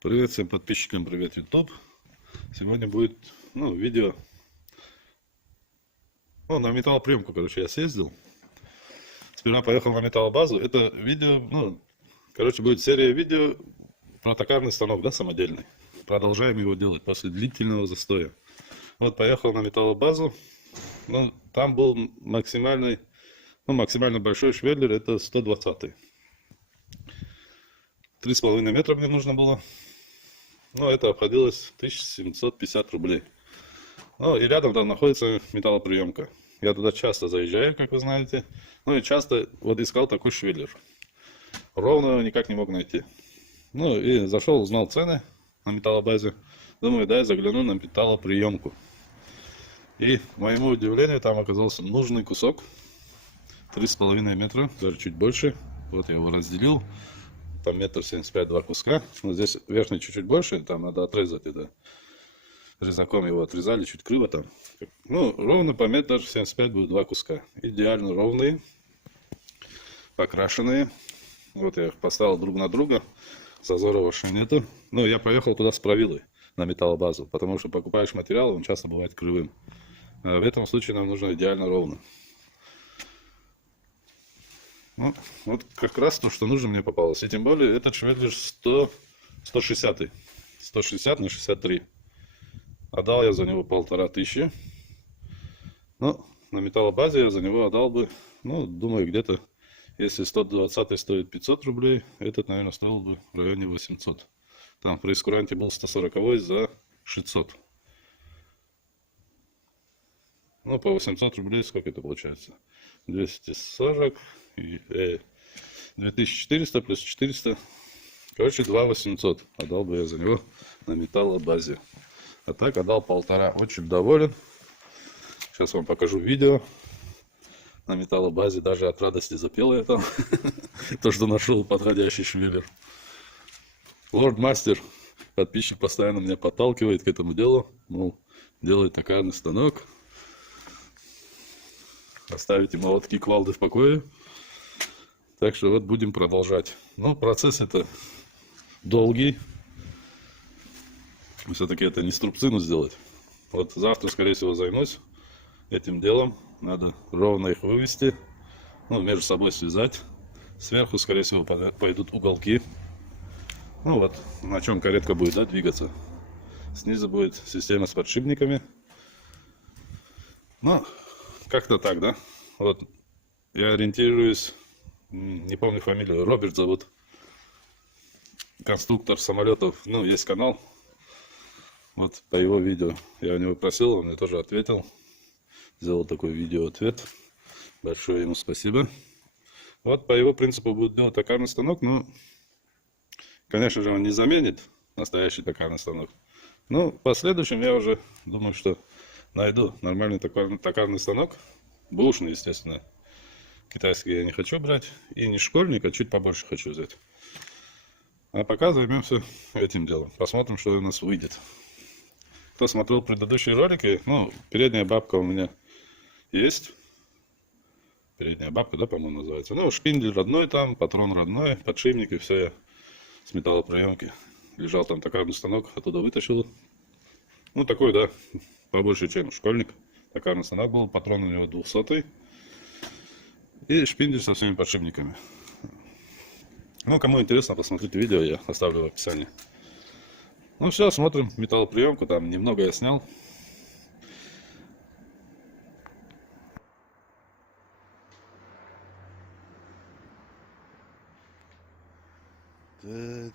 Привет всем подписчикам, привет YouTube. Сегодня будет, видео, на металлоприемку, короче, я съездил. Сперва поехал на металлобазу. Это видео, будет серия видео про токарный станок, да, самодельный. Продолжаем его делать после длительного застоя. Вот поехал на металлобазу. Там был максимально большой швеллер, это 120-й. 3,5 метра мне нужно было. Это обходилось 1750 рублей. И рядом там находится металлоприемка. Я туда часто заезжаю, как вы знаете. И часто искал такой швеллер. Ровно его никак не мог найти. И зашел, узнал цены на металлобазе. Думаю, дай загляну на металлоприемку. И, к моему удивлению, там оказался нужный кусок. 3,5 метра, даже чуть больше. Вот я его разделил. Там 1,75 м, два куска. Здесь верхний чуть-чуть больше, там надо отрезать это. Резаком его отрезали, чуть криво там. Ровно по 1,75 м будет два куска. Идеально ровные, покрашенные. Вот я их поставил друг на друга. Зазора вообще нету. Я поехал туда с правилой на металлобазу, потому что покупаешь материал, он часто бывает кривым. А в этом случае нам нужно идеально ровно. Вот как раз то, что нужно, мне попалось. И тем более этот швеллер 160 на 63. Отдал я за него 1500. На металлобазе я за него отдал бы, думаю, где-то, если 120 стоит 500 рублей, этот, наверное, стоил бы в районе 800. Там в прейскуранте был 140 за 600. По 800 рублей сколько это получается? 240 и 2400 плюс 400. Короче, 2800 отдал бы я за него на металлобазе. А так отдал 1500. Очень доволен. Сейчас вам покажу видео. На металлобазе даже от радости запел я там. То, что нашел подходящий швеллер. Лорд Мастер, подписчик, постоянно меня подталкивает к этому делу. Делай токарный станок. Оставите молотки, кувалды в покое. Так что вот будем продолжать. Процесс это долгий. Все-таки это не струбцину сделать. Вот завтра, скорее всего, займусь этим делом. Надо ровно их вывести. Между собой связать. Сверху, скорее всего, пойдут уголки. На чем каретка будет, да, двигаться. Снизу будет система с подшипниками. Как-то так, да. Вот я ориентируюсь, не помню фамилию, Роберт зовут. Конструктор самолетов. Есть канал. Вот по его видео. Я у него просил, он мне тоже ответил. Сделал такой видео-ответ. Большое ему спасибо. Вот по его принципу будет делать токарный станок. Конечно же, он не заменит настоящий токарный станок. В последующем я уже думаю, что найду нормальный токарный станок. Бэушный, естественно. Китайский я не хочу брать. И не школьник, а чуть побольше хочу взять. А пока займемся этим делом. Посмотрим, что у нас выйдет. Кто смотрел предыдущие ролики, передняя бабка у меня есть. Передняя бабка, да, по-моему, называется. Шпиндель родной там, патрон родной, подшипник и все я с металлоприемки. Лежал там токарный станок, оттуда вытащил. Такой, да, побольше, чем школьник. Токарный станок был, патрон у него 200-й. И шпиндель со всеми подшипниками. Кому интересно, посмотрите видео, я оставлю в описании. Все, смотрим металлоприемку, там немного я снял. Дай.